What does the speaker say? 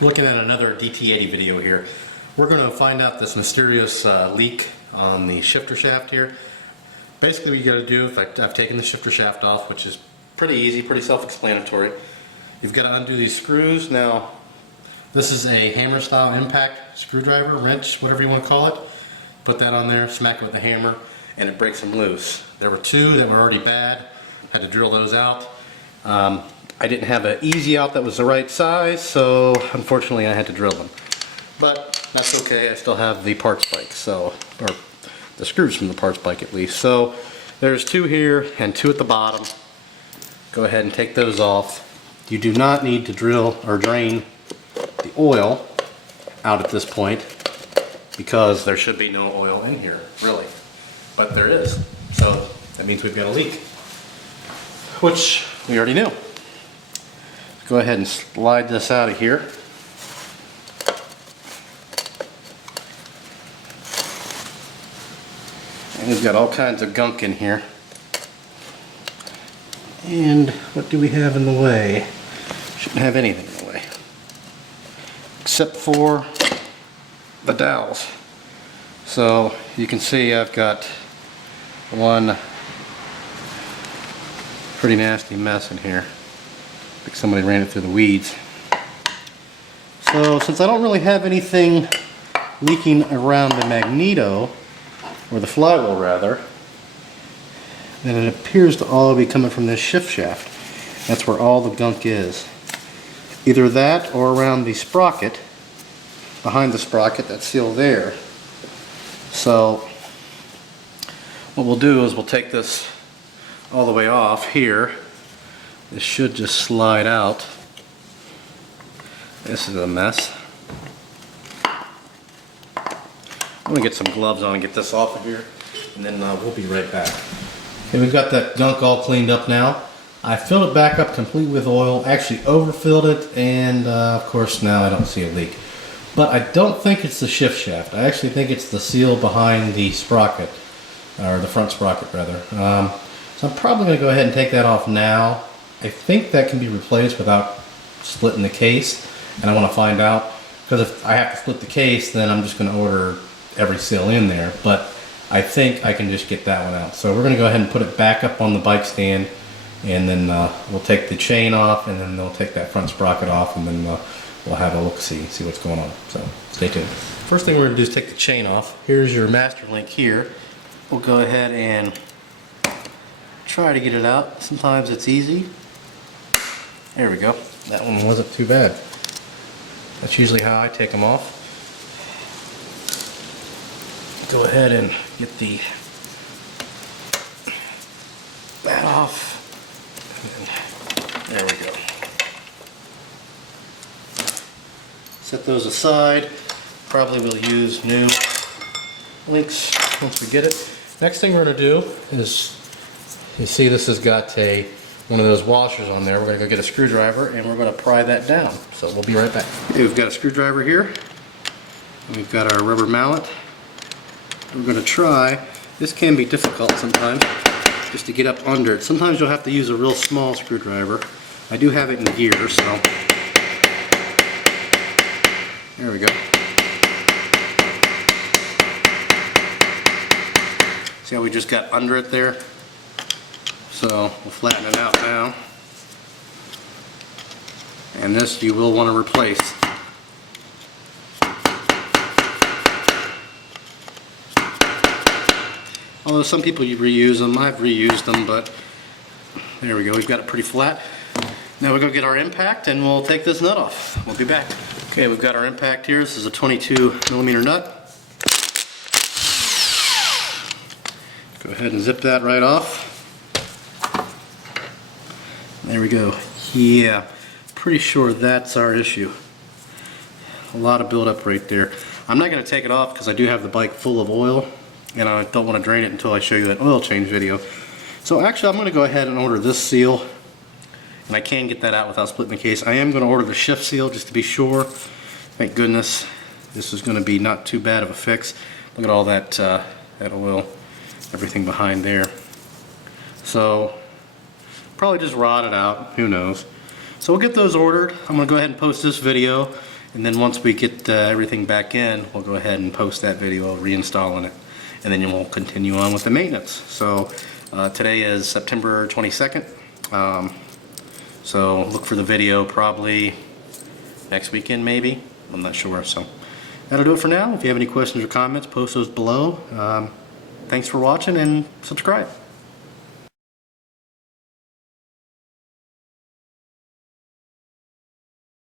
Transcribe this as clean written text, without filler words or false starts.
Looking at another DT80 video here. We're going to find out this mysterious leak on the shifter shaft here. Basically what you got to do, I've taken the shifter shaft off, which is pretty easy, pretty self-explanatory. You've got to undo these screws. Now this is a hammer style impact screwdriver, wrench, whatever you want to call it. Put that on there, smack it with a hammer, and it breaks them loose. There were two that were already bad, had to drill those out. I didn't have an easy out that was the right size, so unfortunately I had to drill them. But that's okay, I still have the parts bike, so, or the screws from the parts bike at least. So there's two here and two at the bottom. Go ahead and take those off. You do not need to drill or drain the oil out at this point because there should be no oil in here, really. But there is, so that means we've got a leak, which we already knew. Go ahead and slide this out of here. And we've got all kinds of gunk in here. And what do we have in the way? Shouldn't have anything in the way. Except for the dowels. So you can see I've got one pretty nasty mess in here. Like somebody ran it through the weeds. So since I don't really have anything leaking around the magneto, or the flywheel rather, then it appears to all be coming from this shift shaft. That's where all the gunk is. Either that or around the sprocket, behind the sprocket, that seal there. So what we'll do is we'll take this all the way off here. This should just slide out. This is a mess. I'm going to get some gloves on and get this off of here, and then we'll be right back. Okay, we've got that gunk all cleaned up now. I filled it back up complete with oil, actually overfilled it, and of course now I don't see a leak. But I don't think it's the shift shaft. I actually think it's the seal behind the sprocket, or the front sprocket rather. So I'm probably going to go ahead and take that off now. I think that can be replaced without splitting the case, and I want to find out, because if I have to split the case, then I'm just going to order every seal in there, but I think I can just get that one out. So we're going to go ahead and put it back up on the bike stand, and then we'll take the chain off, and then they'll take that front sprocket off, and then we'll have a look-see, see what's going on. So stay tuned. First thing we're going to do is take the chain off. Here's your master link here. We'll go ahead and try to get it out. Sometimes it's easy. There we go. That one wasn't too bad. That's usually how I take them off. Go ahead and get that off. And there we go. Set those aside. Probably will use new links once we get it. Next thing we're going to do is, you see this has got one of those washers on there. We're going to go get a screwdriver and we're going to pry that down. So we'll be right back. Okay, we've got a screwdriver here. And we've got our rubber mallet. We're going to try, this can be difficult sometimes, just to get up under it. Sometimes you'll have to use a real small screwdriver. I do have it in gear, so there we go. See how we just got under it there? So we'll flatten it out now. And this you will want to replace. Although some people reuse them, I've reused them, but there we go, we've got it pretty flat. Now we're going to get our impact and we'll take this nut off. We'll be back. Okay, we've got our impact here. This is a 22mm nut. Go ahead and zip that right off. There we go. Yeah, pretty sure that's our issue. A lot of buildup right there. I'm not going to take it off because I do have the bike full of oil, and I don't want to drain it until I show you that oil change video. So actually I'm going to go ahead and order this seal, and I can get that out without splitting the case. I am going to order the shift seal just to be sure. Thank goodness this is going to be not too bad of a fix. Look at all that, that oil, everything behind there. So probably just rotted out, who knows. So we'll get those ordered. I'm going to go ahead and post this video, And then once we get everything back in, we'll go ahead and post that video of reinstalling it. And then we'll continue on with the maintenance. So today is September 22nd. So look for the video probably next weekend maybe. I'm not sure. So that'll do it for now. If you have any questions or comments, post those below. Thanks for watching and subscribe.